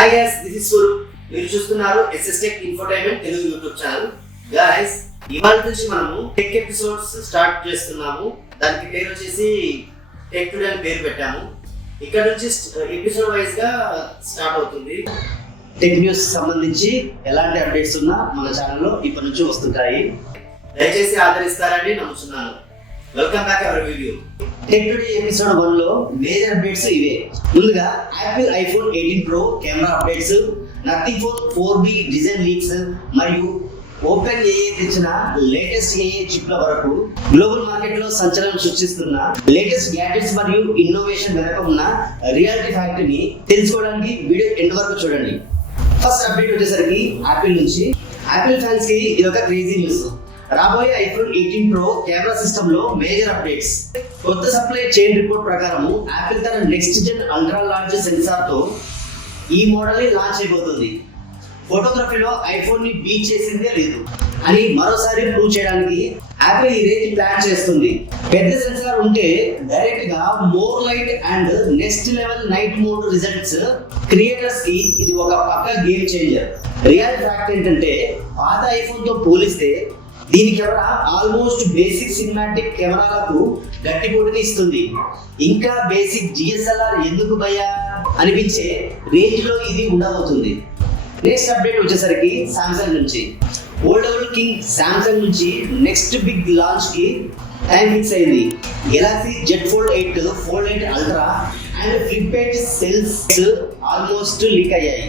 Hi guys, this is Swaroop. మీరు చూస్తున్నారు SS tech infotainment Telugu YouTube channel. Guys, ఇవాళ నుంచి మనము టెక్ ఎపిసోడ్స్ స్టార్ట్ చేస్తున్నాము. దానికి పేరు వచ్చేసి టెక్ టుడే అని పేరు పెట్టాము. ఇక్కడ నుంచి ఎపిసోడ్ వైజ్ గా స్టార్ట్ అవుతుంది. టెక్ న్యూస్ సంబంధించి ఎలాంటి అప్డేట్స్ ఉన్నా మన ఛానల్లో ఇప్పటి నుంచి వస్తుంటాయి. దయచేసి ఆదరిస్తారని నమ్ముతున్నాను. Welcome back our video. Tech today episode 1 లో మేజర్ అప్డేట్స్ ఇవే. ముందుగా Apple iPhone 18 pro camera updates, nothing phone 4B design leaks మరియు ఓపెన్ ఏఐ తెచ్చిన లేటెస్ట్ ఏఐ చిప్ల వరకు గ్లోబల్ మార్కెట్ లో సంచలనం సృష్టిస్తున్న లేటెస్ట్ గ్యాడ్జెట్స్ మరియు ఇన్నోవేషన్ వెనక ఉన్న రియాలిటీ ఫ్యాక్టరీని తెలుసుకోవడానికి వీడియో ఎండ్ వరకు చూడండి. ఫస్ట్ అప్డేట్ వచ్చేసరికి యాపిల్ నుంచి. యాపిల్ ఫ్యాన్స్ కి ఇది ఒక క్రేజీ న్యూస్. రాబోయే ఐఫోన్ 18 ప్రో కెమెరా సిస్టమ్ లో మేజర్ అప్డేట్స్. కొత్త సప్లై చైన్ రిపోర్ట్ ప్రకారం యాపిల్ తన next gen ultra large sensor తో ఈ మోడల్ ని లాంచ్ అయిపోతుంది. ఫోటోగ్రఫీలో ఐఫోన్ ని బీట్ చేసిందే లేదు అని మరోసారి ప్రూవ్ చేయడానికి యాపిల్ ఈ రేంజ్ ప్లాన్ చేస్తుంది. పెద్ద సెన్సార్ ఉంటే డైరెక్ట్ గా more light and next level night mode results creators కి ఇది ఒక పక్క గేమ్ చేంజర్. రియల్ ఫ్యాక్ట్ ఏంటంటే పాత ఐఫోన్ తో పోలిస్తే దీని కెమెరా ఆల్మోస్ట్ బేసిక్ సినిమాటిక్ కెమెరాలకు గట్టి పోటీని ఇస్తుంది. ఇంకా బేసిక్ DSLR ఎందుకు భయ్యా అనిపించే రేంజ్ లో ఇది ఉండబోతుంది. నెక్స్ట్ అప్డేట్ వచ్చేసరికి సామ్సంగ్ నుంచి. ఓల్డ్ కింగ్ సామ్సంగ్ నుంచి నెక్స్ట్ బిగ్ లాంచ్ కి టైం ఫిక్స్ అయింది. Galaxy Z fold 8, fold 8 ultra and flip 8 cells almost leak అయ్యాయి.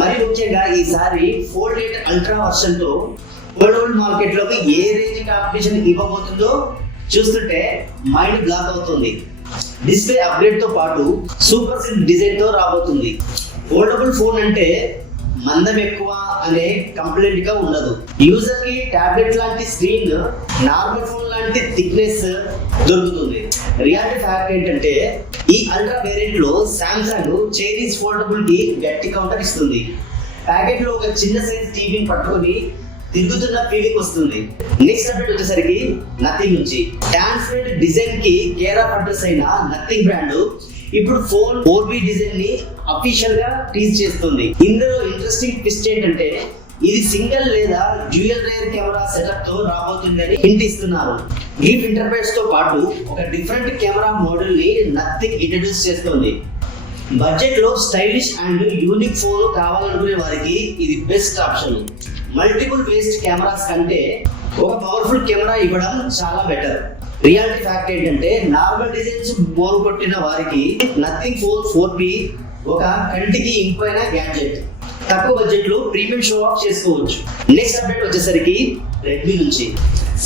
మరి ముఖ్యంగా ఈసారి ఫోల్డ్ 8 అల్ట్రా వర్షన్ తో వరల్డ్ మార్కెట్ లోకి ఏ రేంజ్ కాంపిటీషన్ ఇవ్వబోతుందో చూస్తుంటే మైండ్ బ్లాక్ అవుతుంది. డిస్ప్లే అప్గ్రేడ్ తో పాటు సూపర్ సిల్క్ డిజైన్ తో రాబోతుంది. ఫోల్డబుల్ ఫోన్ అంటే మందం ఎక్కువ అనే కంప్లైంట్ గా ఉండదు. యూజర్ కి టాబ్లెట్ లాంటి స్క్రీన్, నార్మల్ ఫోన్ లాంటి థిక్నెస్ దొరుకుతుంది. రియాలిటీ ఫ్యాక్ట్ ఏంటంటే ఈ అల్ట్రా వేరియంట్ లో సామ్సంగ్ చైనీస్ ఫోల్డబుల్ కి గట్టి కౌంటర్ ఇస్తుంది. ప్యాకెట్ లో ఒక చిన్న సైజ్ టీవీని పట్టుకొని తిరుగుతున్న ఫీలింగ్ వస్తుంది. నెక్స్ట్ అప్డేట్ వచ్చేసరికి నథింగ్ నుంచి. ట్రాన్స్పరెంట్ డిజైన్ కి కేర్ ఆఫ్ అడ్రస్ అయిన నథింగ్ బ్రాండ్ ఇప్పుడు ఫోన్ 4B డిజైన్ ని అఫీషియల్ గా టీజ్ చేస్తుంది. ఇందులో ఇంట్రెస్టింగ్ ట్విస్ట్ ఏంటంటే ఇది సింగిల్ లేదా డ్యూయల్ రేర్ కెమెరా సెటప్ తో రాబోతుందని హింట్ ఇస్తున్నారు. గ్రిప్ ఇంటర్ఫేస్ తో పాటు ఒక డిఫరెంట్ కెమెరా మోడల్ ని నథింగ్ ఇంట్రడ్యూస్ చేస్తుంది. బడ్జెట్ లో స్టైలిష్ అండ్ యూనిక్ ఫోన్ కావాలనుకునే వారికి ఇది best option. Multiple waste cameras కంటే ఒక పవర్ఫుల్ కెమెరా ఇవ్వడం చాలా బెటర్. రియాలిటీ ఫ్యాక్ట్ ఏంటంటే నార్మల్ డిజైన్స్ బోర్ కొట్టిన వారికి నథింగ్ ఫోన్ 4B ఒక కంటికి ఇంపైన గ్యాడ్జెట్. తక్కువ బడ్జెట్ లో ప్రీమియం షో ఆఫ్ చేసుకోవచ్చు. నెక్స్ట్ అప్డేట్ వచ్చేసరికి రెడ్మీ నుంచి.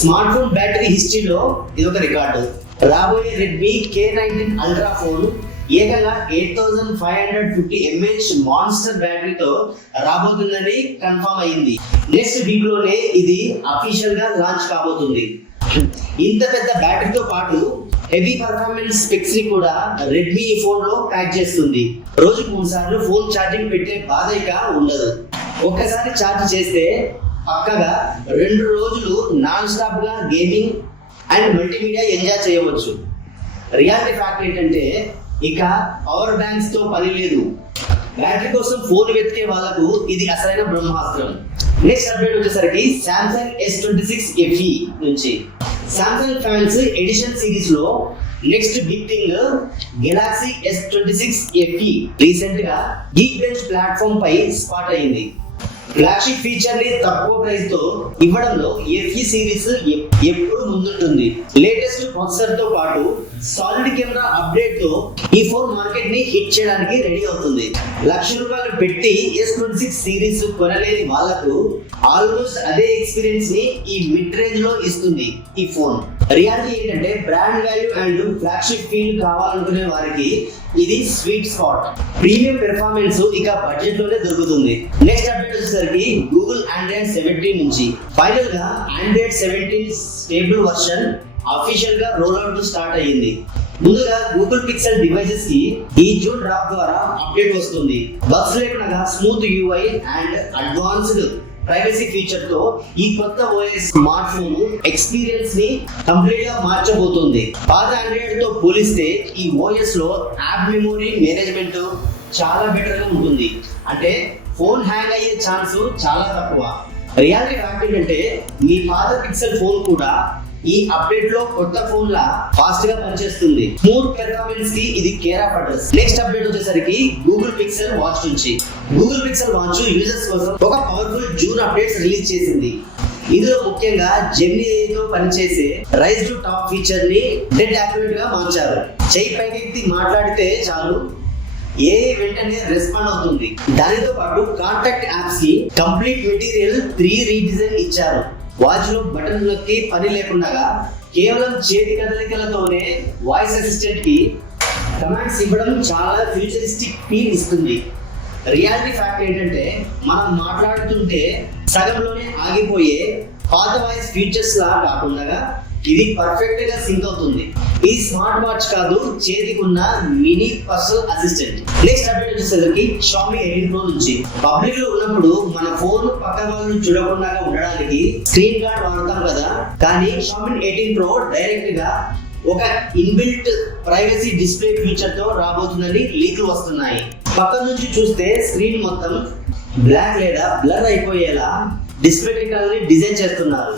స్మార్ట్ ఫోన్ బ్యాటరీ హిస్టరీలో ఇది ఒక రికార్డు. రాబోయే రెడ్మీ K19 అల్ట్రా ఫోన్ ఏకంగా 8550 mAh మాన్స్టర్ బ్యాటరీతో రాబోతుందని కన్ఫర్మ్ అయింది. నెక్స్ట్ వీక్ లోనే ఇది అఫీషియల్ గా లాంచ్ కాబోతుంది. ఇంత పెద్ద బ్యాటరీతో పాటు హెవీ పర్ఫార్మెన్స్ స్పెక్స్ ని కూడా రెడ్మీ ఈ ఫోన్ లో ప్యాక్ చేస్తుంది. రోజుకు 3 సార్లు ఫోన్ ఛార్జింగ్ పెట్టే బాధ ఇక ఉండదు. ఒక్కసారి ఛార్జ్ చేస్తే పక్కగా 2 రోజులు నాన్ స్టాప్ గా గేమింగ్ అండ్ మల్టీమీడియా ఎంజాయ్ చేయవచ్చు. రియాలిటీ ఫ్యాక్ట్ ఏంటంటే ఇక పవర్ బ్యాంక్స్ తో పని లేదు. బ్యాటరీ కోసం ఫోన్ వెతికే వాళ్ళకు ఇది అసలైన బ్రహ్మాస్త్రం. నెక్స్ట్ అప్డేట్ వచ్చేసరికి సామ్సంగ్ S26 FE నుంచి. సామ్సంగ్ ఫ్యాన్స్ ఎడిషన్ సిరీస్ లో next big thing Galaxy S26 FE recent గా గీక్ బెంచ్ ప్లాట్ఫామ్ పై స్పాట్ అయింది. ఫ్లాగ్షిప్ ఫీచర్ ని తక్కువ ప్రైస్ తో ఇవ్వడంలో FE సిరీస్ ఎప్పుడు ముందుంటుంది. లేటెస్ట్ ప్రాసెసర్ తో పాటు సాలిడ్ కెమెరా అప్డేట్ తో ఈ ఫోన్ మార్కెట్ ని హిట్ చేయడానికి రెడీ అవుతుంది. ₹1,00,000 పెట్టి S26 సిరీస్ కొనలేని వాళ్ళకు ఆల్మోస్ట్ అదే ఎక్స్పీరియన్స్ ని ఈ మిడ్ రేంజ్ లో ఇస్తుంది ఈ ఫోన్. రియాలిటీ ఏంటంటే brand value and flagship feel కావాలనుకునే వారికి ఇది స్వీట్ స్పాట్. ప్రీమియం పెర్ఫార్మెన్స్ ఇక బడ్జెట్ లోనే దొరుకుతుంది. నెక్స్ట్ అప్డేట్ వచ్చేసరికి గూగుల్ Android 17 నుంచి. ఫైనల్ గా Android 17 స్టేబుల్ వర్షన్ అఫీషియల్ గా రోల్ అవుట్ స్టార్ట్ అయ్యింది. ముందుగా గూగుల్ పిక్సెల్ డివైసెస్ కి ఈ జూన్ డ్రాప్ ద్వారా అప్డేట్ వస్తుంది. బగ్స్ లేకుండా smooth UI and advanced privacy feature తో ఈ కొత్త OS స్మార్ట్ ఫోన్ ఎక్స్పీరియన్స్ ని కంప్లీట్ గా మార్చబోతుంది. పాత ఆండ్రాయిడ్ తో పోలిస్తే ఈ OS లో యాప్ మెమరీ మేనేజ్మెంట్ చాలా బెటర్ గా ఉంటుంది. అంటే ఫోన్ హ్యాంగ్ అయ్యే ఛాన్స్ చాలా తక్కువ. రియాలిటీ ఫ్యాక్ట్ ఏంటంటే మీ పాత పిక్సెల్ ఫోన్ కూడా ఈ అప్డేట్ లో కొత్త ఫోన్ లా ఫాస్ట్ గా పనిచేస్తుంది. స్మూత్ పెర్ఫార్మెన్స్ కి ఇది care of address. Next update వచ్చేసరికి గూగుల్ పిక్సెల్ వాచ్ నుంచి. గూగుల్ పిక్సెల్ వాచ్ యూజర్స్ కోసం ఒక పవర్ఫుల్ జూన్ అప్డేట్స్ రిలీజ్ చేసింది. ఇందులో ముఖ్యంగా జెమినీ తో పనిచేసే రైజ్ టు టాప్ ఫీచర్ ని డెడ్ యాక్టివేట్ గా మార్చారు. చెయ్యి పైకెత్తి మాట్లాడితే చాలు ఏ వెంటనే రెస్పాండ్ అవుతుంది. దానితో పాటు కాంటాక్ట్ యాప్స్ కి కంప్లీట్ మెటీరియల్ 3 రీడిజైన్ ఇచ్చారు. వాచ్ లో బటన్ నొక్కి పని లేకుండా కేవలం చేతి కదలికలతోనే వాయిస్ అసిస్టెంట్ కి కమాండ్స్ ఇవ్వడం చాలా ఫ్యూచరిస్టిక్ ఫీల్ ఇస్తుంది. రియాలిటీ ఫ్యాక్ట్ ఏంటంటే మనం మాట్లాడుతుంటే సగంలోనే ఆగిపోయే పాత వాయిస్ ఫీచర్స్ లా కాకుండా ఇది పర్ఫెక్ట్ గా సింక్ అవుతుంది. ఈ స్మార్ట్ వాచ్ కాదు, చేతికి ఉన్న mini personal assistant. Next update వచ్చేసరికి Xiaomi 18 Pro నుంచి. పబ్లిక్ లో ఉన్నప్పుడు మన ఫోన్ పక్క వాళ్ళని చూడకుండా ఉండడానికి స్క్రీన్ గార్డ్ వాడతాం కదా, కానీ Xiaomi 18 Pro డైరెక్ట్ గా ఒక ఇన్బిల్ట్ ప్రైవసీ డిస్ప్లే ఫీచర్ తో రాబోతుందని లీక్లు వస్తున్నాయి. పక్క నుంచి చూస్తే స్క్రీన్ మొత్తం బ్లాక్ లేదా బ్లర్ అయిపోయేలా డిస్ప్లే టెక్నాలజీ డిజైన్ చేస్తున్నారు.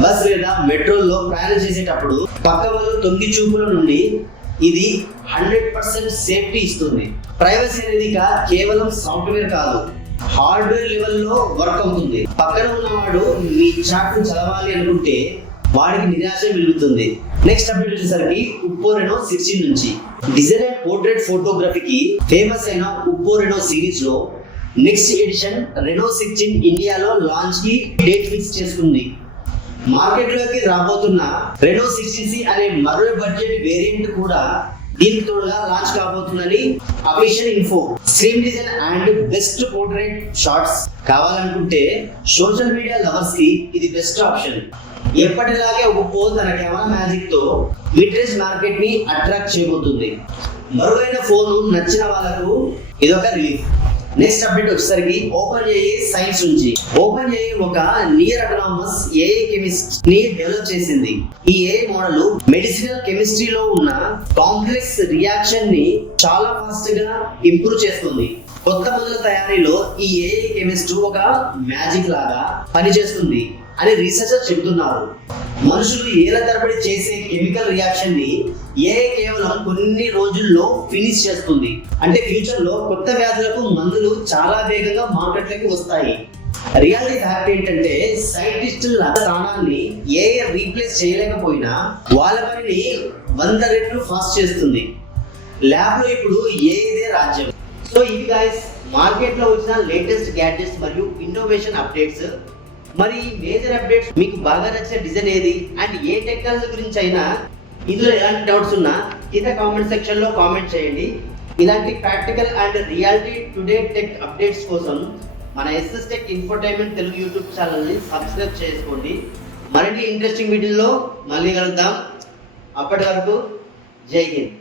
బస్ లేదా మెట్రోల్లో ప్రయాణం చేసేటప్పుడు పక్క వాళ్ళు తొంగి చూపుల నుండి ఇది 100% సేఫ్టీ ఇస్తుంది. ప్రైవసీ అనేది కేవలం సాఫ్ట్వేర్ కాదు, హార్డ్వేర్ లెవెల్లో వర్క్ అవుతుంది. పక్కన ఉన్నవాడు మీ చాట్ చదవాలి అనుకుంటే వాడికి నిరాశ మిగులుతుంది. నెక్స్ట్ అప్డేట్ వచ్చేసరికి Oppo Reno 16 నుంచి. డిజైన్ అండ్ పోర్ట్రేట్ ఫోటోగ్రఫీకి ఫేమస్ అయిన Oppo Reno సిరీస్ లో నెక్స్ట్ ఎడిషన్ Reno 16 ఇండియాలో లాంచ్ కి డేట్ ఫిక్స్ చేసుకుంది. మార్కెట్ లోకి రాబోతున్న Reno 16C అనే మరో బడ్జెట్ వేరియంట్ కూడా దీనికి తోడుగా లాంచ్ కాబోతుందని official info. Screen design and best portrait shots కావాలనుకుంటే సోషల్ మీడియా లవర్స్ కి ఇది బెస్ట్ ఆప్షన్. ఎప్పటిలాగే Oppo తన కెమెరా మ్యాజిక్ తో మిడ్ రేంజ్ మార్కెట్ ని అట్రాక్ట్ చేయబోతుంది. మరుగైన ఫోన్ నచ్చిన వాళ్ళకు ఇదొక రిలీఫ్. నెక్స్ట్ అప్డేట్ వచ్చేసరికి OpenAI సైన్స్ నుంచి. OpenAI ఒక నియర్ అటానమస్ AI కెమిస్ట్ ని డెవలప్ చేసింది. ఈ AI మోడల్ మెడిసినల్ కెమిస్ట్రీలో ఉన్న కాంప్లెక్స్ రియాక్షన్ ని చాలా ఫాస్ట్ గా ఇంప్రూవ్ చేస్తుంది. కొత్త మందుల తయారీలో ఈ AI కెమిస్ట్ ఒక మ్యాజిక్ లాగా పనిచేస్తుంది అని రీసెర్చర్ చెబుతున్నారు. మనుషులు ఏళ్ల తరబడి చేసే కెమికల్ రియాక్షన్ ని AI కేవలం కొన్ని రోజుల్లో ఫినిష్ చేస్తుంది. అంటే ఫ్యూచర్ లో కొత్త వ్యాధులకు మందులు చాలా వేగంగా మార్కెట్లోకి వస్తాయి. రియాలిటీ ఫ్యాక్ట్ ఏంటంటే సైంటిస్టుల స్థానాన్ని AI రీప్లేస్ చేయలేకపోయినా వాళ్ళ పనిని 100 రెట్లు ఫాస్ట్ చేస్తుంది. ల్యాబ్ లో ఇప్పుడు AIదే రాజ్యం. సో ఇవి గైస్ మార్కెట్ లో వచ్చిన లేటెస్ట్ గ్యాడ్జెట్స్ మరియు ఇన్నోవేషన్ అప్డేట్స్. మరి మేజర్ అప్డేట్స్ మీకు బాగా నచ్చిన డిజైన్ ఏది అండ్ ఏ టెక్నాలజీ గురించి అయినా ఇందులో ఎలాంటి డౌట్స్ ఉన్నా కింద కామెంట్ సెక్షన్ లో కామెంట్ చేయండి. ఇలాంటి practical and reality today tech updates కోసం మన SS Tech infotainment Telugu YouTube channel ని సబ్స్క్రైబ్ చేసుకోండి. మరిన్ని ఇంట్రెస్టింగ్ వీడియోలో మళ్ళీ కలుద్దాం. అప్పటి వరకు జై హింద్.